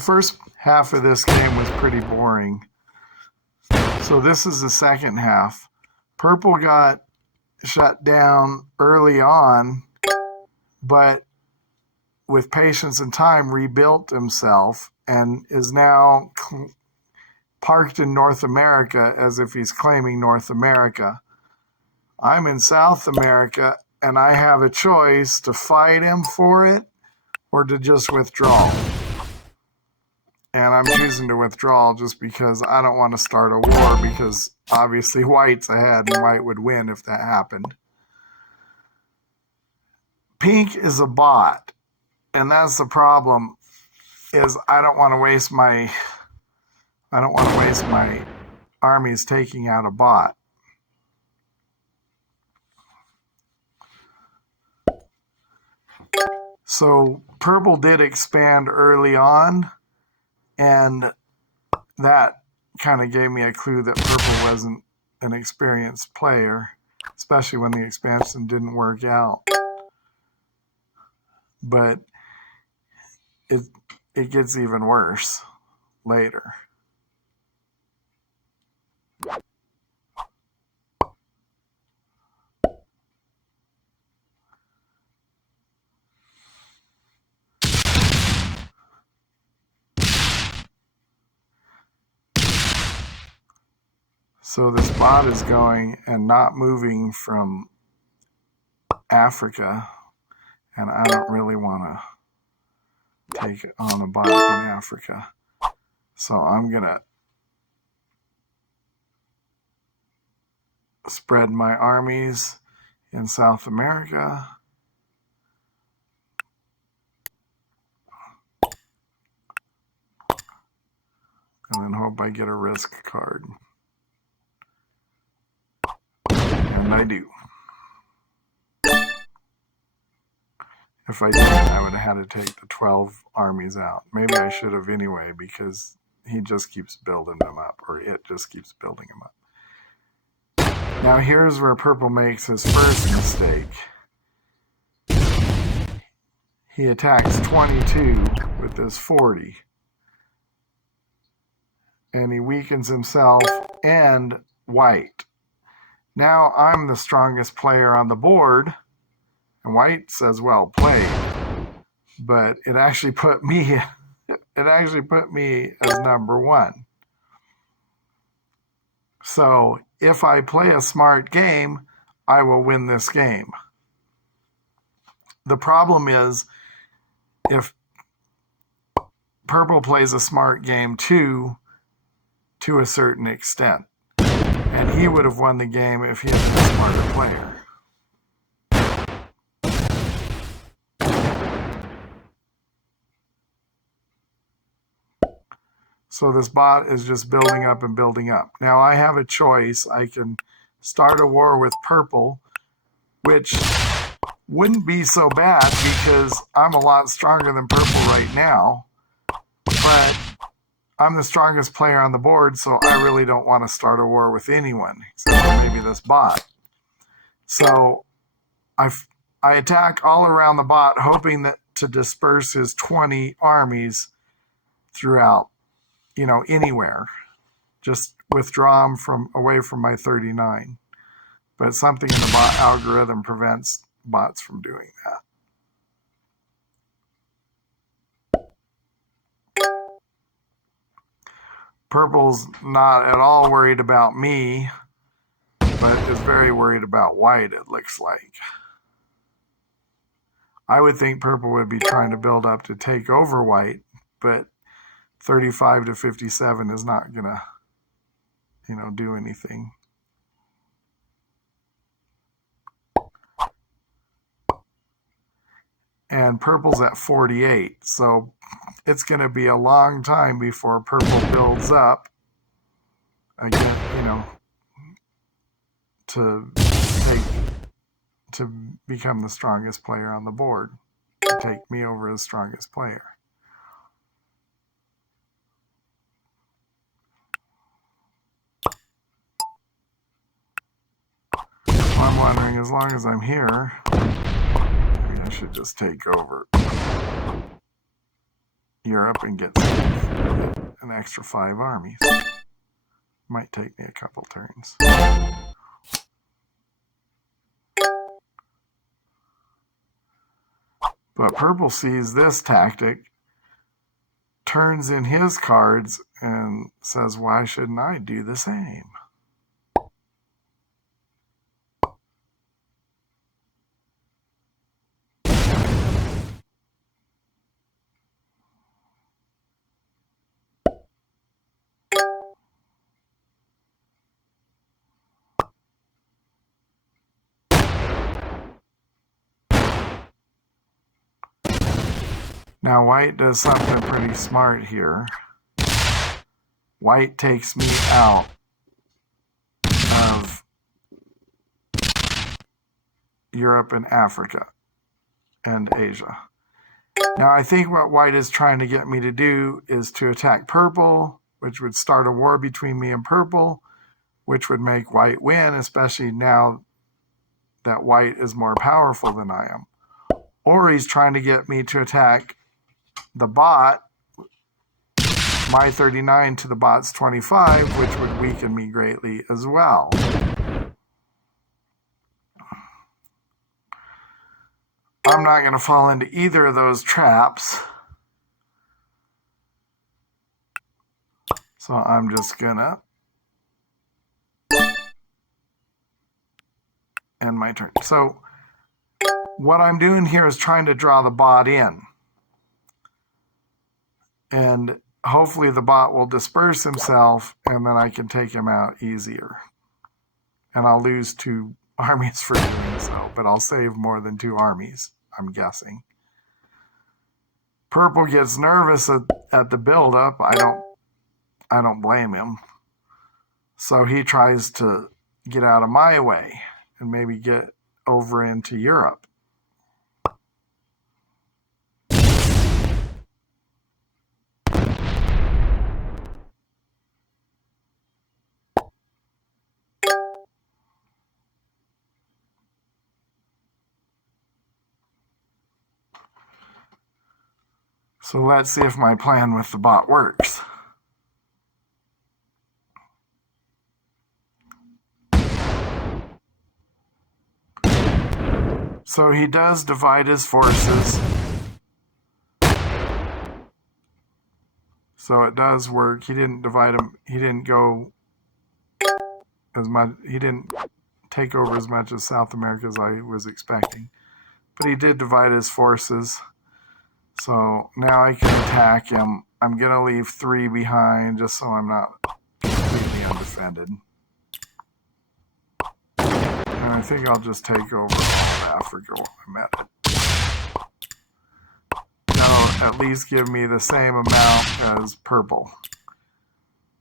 first half of this game was pretty boring. So this is the second half. Purple got shut down early on, but with patience and time rebuilt himself and is now parked in North America as if he's claiming North America. I'm in South America, and I have a choice to fight him for it or to just withdraw. And I'm choosing to withdraw just because I don't want to start a war, because obviously white's ahead and white would win if that happened. Pink is a bot, and that's the problem, is I don't want to waste my armies taking out a bot. So purple did expand early on, and that kind of gave me a clue that purple wasn't an experienced player, especially when the expansion didn't work out. But it gets even worse later. So this bot is going and not moving from Africa, and I don't really want to take on a bot in Africa. So I'm going to spread my armies in South America. And then hope I get a risk card. And I do. If I didn't, I would have had to take the 12 armies out. Maybe I should have anyway, because he just keeps building them up, or it just keeps building them up. Now here's where purple makes his first mistake. He attacks 22 with this 40. And he weakens himself and white. Now I'm the strongest player on the board, and white says, well played. But it actually put me as number one. So if I play a smart game, I will win this game. The problem is, if purple plays a smart game too, to a certain extent, and he would have won the game if he had been a smarter player. So this bot is just building up and building up. Now I have a choice. I can start a war with purple, which wouldn't be so bad because I'm a lot stronger than purple right now, but I'm the strongest player on the board, so I really don't want to start a war with anyone, except for maybe this bot. So I attack all around the bot, hoping that to disperse his 20 armies throughout, anywhere. Just withdraw them away from my 39. But something in the bot algorithm prevents bots from doing that. Purple's not at all worried about me, but is very worried about white, it looks like. I would think purple would be trying to build up to take over white, but 35 to 57 is not going to, do anything. And purple's at 48, so it's going to be a long time before purple builds up again, to become the strongest player on the board, to take me over as strongest player. Well, I'm wondering, as long as I'm here, maybe I should just take over Europe and get some an extra 5 armies. Might take me a couple turns. But purple sees this tactic, turns in his cards, and says, why shouldn't I do the same? Now white does something pretty smart here. White takes me out of Europe and Africa and Asia. Now I think what white is trying to get me to do is to attack purple, which would start a war between me and purple, which would make white win, especially now that white is more powerful than I am. Or he's trying to get me to attack the bot, my 39 to the bot's 25, which would weaken me greatly as well. I'm not going to fall into either of those traps. So I'm just going to end my turn. So what I'm doing here is trying to draw the bot in. And hopefully the bot will disperse himself, and then I can take him out easier. And I'll lose 2 armies for doing so, but I'll save more than 2 armies, I'm guessing. Purple gets nervous at the buildup. I don't blame him. So he tries to get out of my way and maybe get over into Europe. So let's see if my plan with the bot works. So he does divide his forces. So it does work. He didn't divide them. He didn't go as much. He didn't take over as much of South America as I was expecting. But he did divide his forces. So now I can attack him. I'm going to leave 3 behind just so I'm not completely undefended. And I think I'll just take over all of Africa while I'm at it. That'll at least give me the same amount as purple.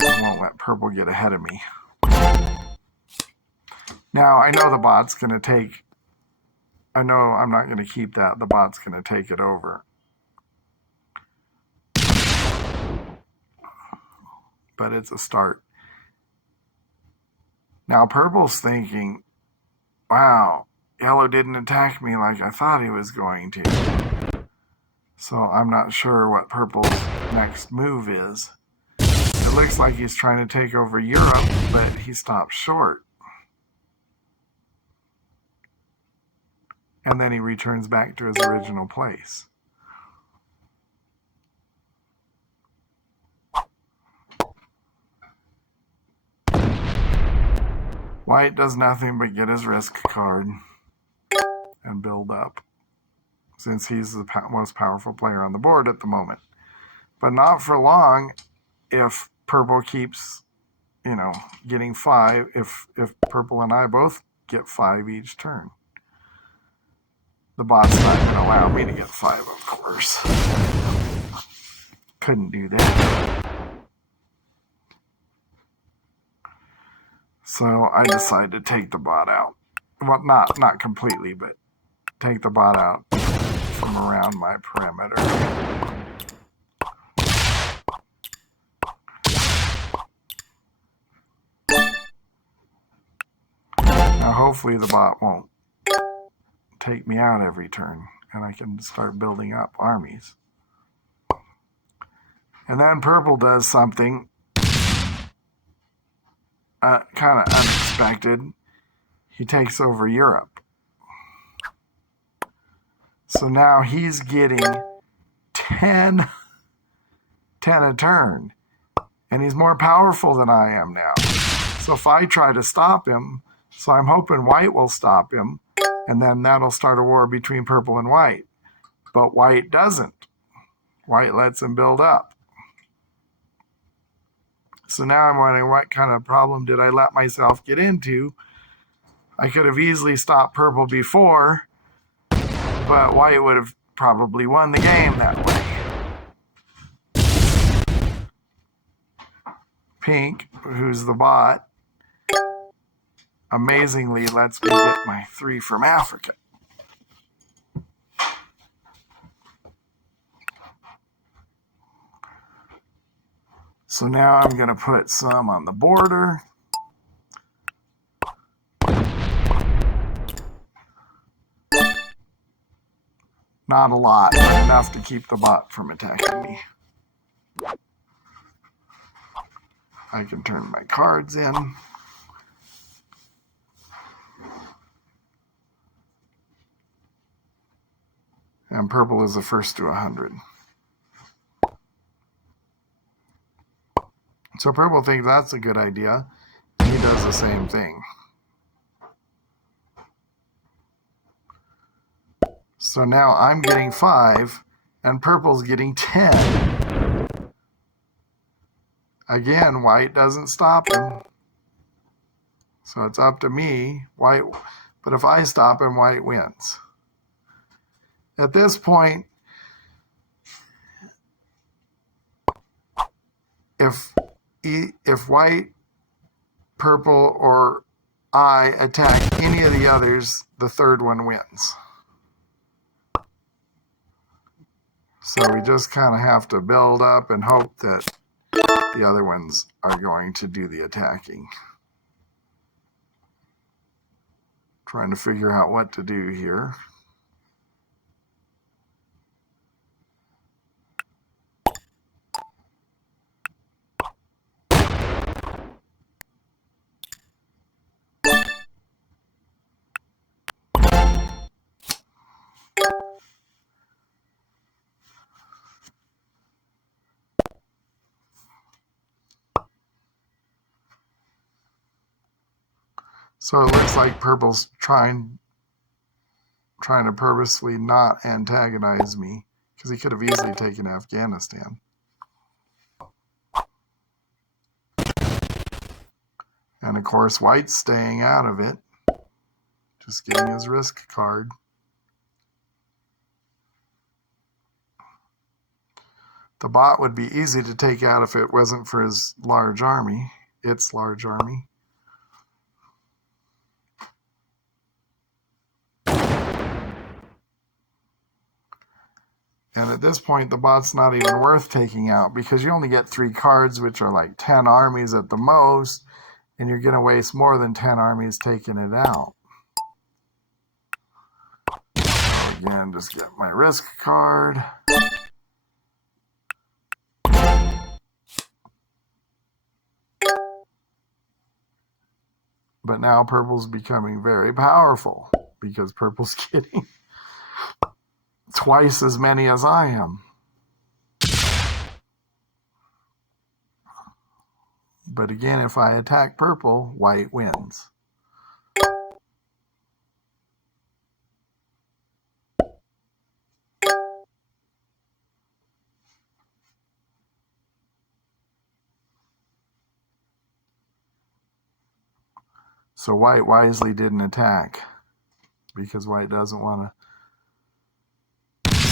I won't let purple get ahead of me. Now, I know the bot's going to take... I know I'm not going to keep that. The bot's going to take it over. But it's a start. Now purple's thinking, wow, yellow didn't attack me like I thought he was going to. So I'm not sure what purple's next move is. It looks like he's trying to take over Europe, but he stopped short. And then he returns back to his original place. White does nothing but get his risk card and build up, since he's the most powerful player on the board at the moment. But not for long if purple keeps, getting 5, if purple and I both get 5 each turn. The bot's not going to allow me to get 5, of course. Couldn't do that. So I decided to take the bot out. Well, not completely, but take the bot out from around my perimeter. Now hopefully the bot won't take me out every turn, and I can start building up armies. And then purple does something kind of unexpected. He takes over Europe. So now he's getting 10 a turn. And he's more powerful than I am now. So if I try to stop him, so I'm hoping white will stop him, and then that'll start a war between purple and white. But white doesn't. White lets him build up. So now I'm wondering, what kind of problem did I let myself get into? I could have easily stopped purple before, but white would have probably won the game that way. Pink, who's the bot, amazingly lets me get my 3 from Africa. So now I'm going to put some on the border. Not a lot, but enough to keep the bot from attacking me. I can turn my cards in. And purple is the first to 100. So purple thinks that's a good idea. He does the same thing. So now I'm getting 5, and purple's getting 10. Again, white doesn't stop him. So it's up to me. White, but if I stop him, white wins. At this point, if white, purple, or I attack any of the others, the third one wins. So we just kind of have to build up and hope that the other ones are going to do the attacking. Trying to figure out what to do here. So it looks like purple's trying to purposely not antagonize me, because he could have easily taken Afghanistan. And of course, white's staying out of it, just getting his risk card. The bot would be easy to take out if it wasn't for his large army, its large army. And at this point, the bot's not even worth taking out, because you only get 3 cards, which are like 10 armies at the most, and you're going to waste more than 10 armies taking it out. So again, just get my risk card. But now purple's becoming very powerful, because purple's getting twice as many as I am. But again, if I attack purple, white wins. So white wisely didn't attack, because white doesn't want to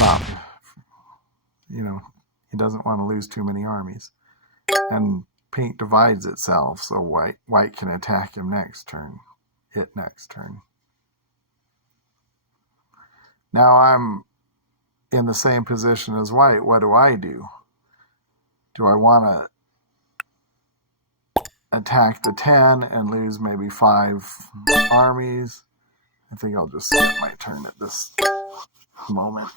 stop. You know, he doesn't want to lose too many armies. And pink divides itself, so white can attack him next turn. Hit next turn. Now I'm in the same position as white. What do I do? Do I want to attack the 10 and lose maybe 5 armies? I think I'll just skip my turn at this moment.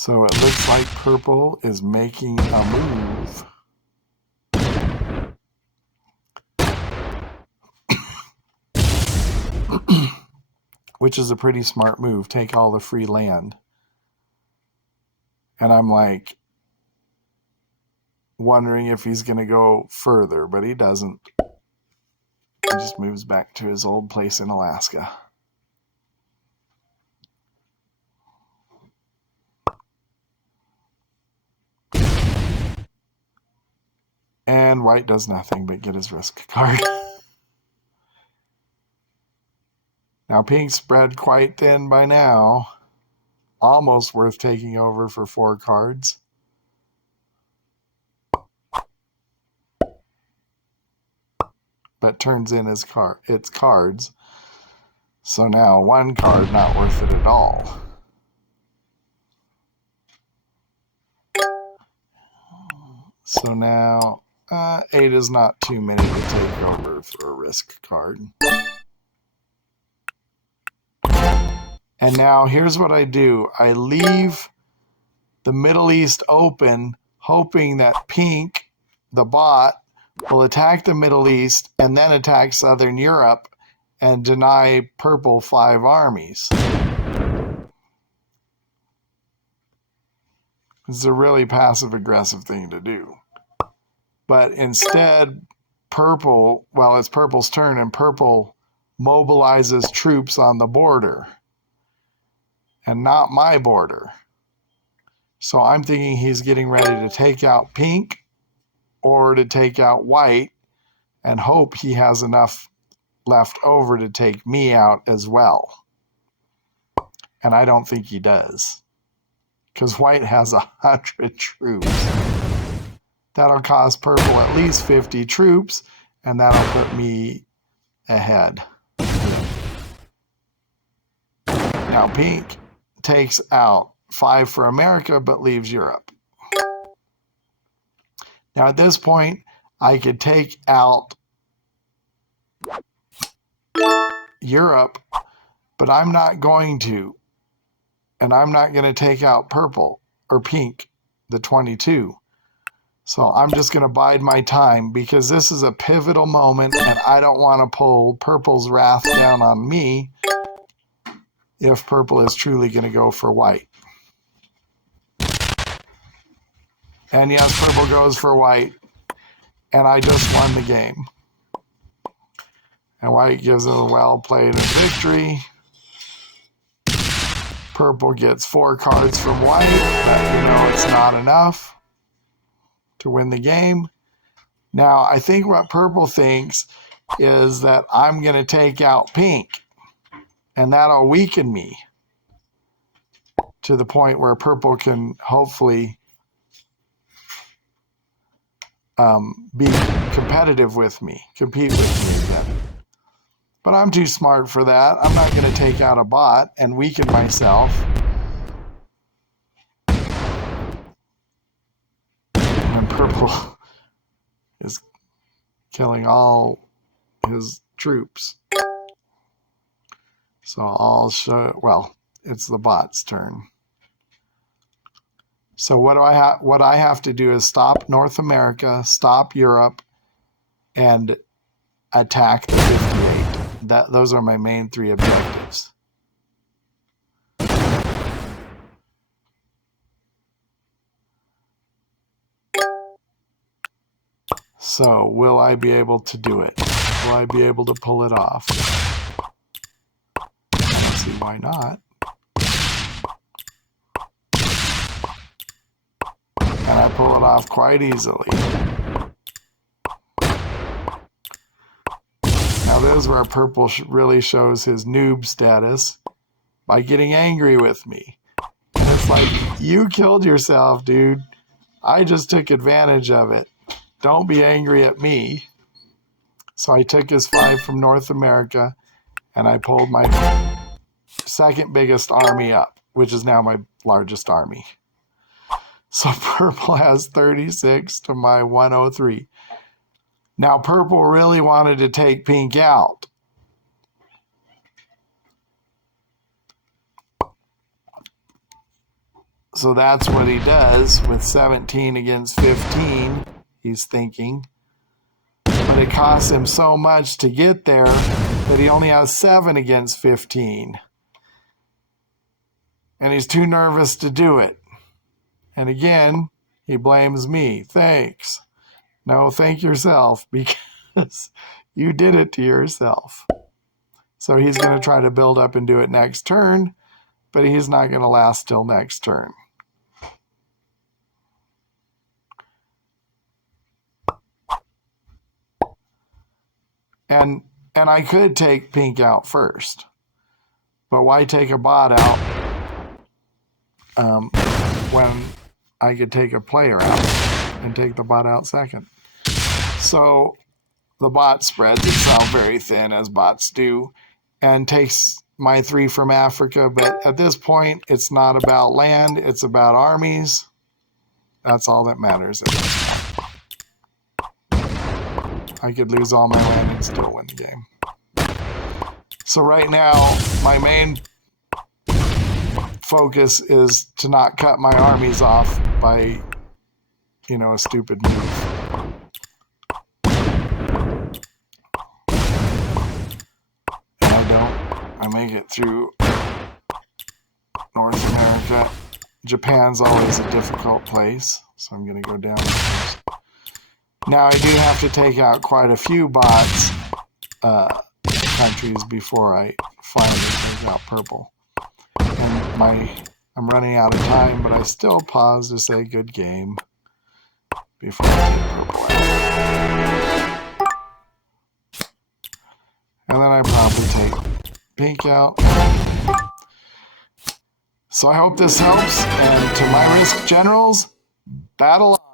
So it looks like purple is making a move. Which is a pretty smart move. Take all the free land. And I'm like wondering if he's going to go further, but he doesn't. He just moves back to his old place in Alaska. And white does nothing but get his risk card. Now pink's spread quite thin by now. Almost worth taking over for 4 cards. But turns in its cards. So now 1 card not worth it at all. So now 8 is not too many to take over for a risk card. And now here's what I do. I leave the Middle East open, hoping that pink, the bot, will attack the Middle East and then attack Southern Europe and deny purple 5 armies. It's a really passive-aggressive thing to do. But instead, purple, well, it's purple's turn, and purple mobilizes troops on the border. And not my border. So I'm thinking he's getting ready to take out pink or to take out white and hope he has enough left over to take me out as well. And I don't think he does. Because white has 100 troops. That'll cost purple at least 50 troops, and that'll put me ahead. Now pink takes out 5 for America, but leaves Europe. Now at this point, I could take out Europe, but I'm not going to. And I'm not going to take out purple or pink, the 22. So I'm just going to bide my time because this is a pivotal moment and I don't want to pull purple's wrath down on me if purple is truly going to go for white. And yes, purple goes for white. And I just won the game. And white gives it a well-played victory. Purple gets 4 cards from white. But you know it's not enough to win the game. Now, I think what purple thinks is that I'm going to take out pink. And that'll weaken me to the point where purple can hopefully be competitive with me, compete with me again. But I'm too smart for that. I'm not going to take out a bot and weaken myself. And purple is killing all his troops. So I'll show, well, it's the bot's turn. So what I have to do is stop North America, stop Europe, and attack the 58. Those are my main 3 objectives. So will I be able to do it? Will I be able to pull it off? I don't see why not. And I pull it off quite easily. Now this is where purple really shows his noob status by getting angry with me. And it's like, you killed yourself, dude. I just took advantage of it. Don't be angry at me. So I took his 5 from North America and I pulled my 2nd biggest army up, which is now my largest army. So purple has 36 to my 103. Now purple really wanted to take pink out. So that's what he does with 17 against 15, he's thinking. But it costs him so much to get there that he only has 7 against 15. And he's too nervous to do it. And again, he blames me. Thanks. No, thank yourself, because you did it to yourself. So he's going to try to build up and do it next turn, but he's not going to last till next turn. And I could take pink out first, but why take a bot out when I could take a player out and take the bot out second? So the bot spreads itself very thin, as bots do, and takes my 3 from Africa. But at this point, it's not about land, it's about armies. That's all that matters. I could lose all my land and still win the game. So right now, my main focus is to not cut my armies off by, a stupid move. And I don't. I make it through North America. Japan's always a difficult place, so I'm going to go down first. Now I do have to take out quite a few bots countries before I finally take out purple. And I'm running out of time, but I still pause to say good game before I take purple out. And then I probably take pink out. So I hope this helps, and to my risk generals, battle on.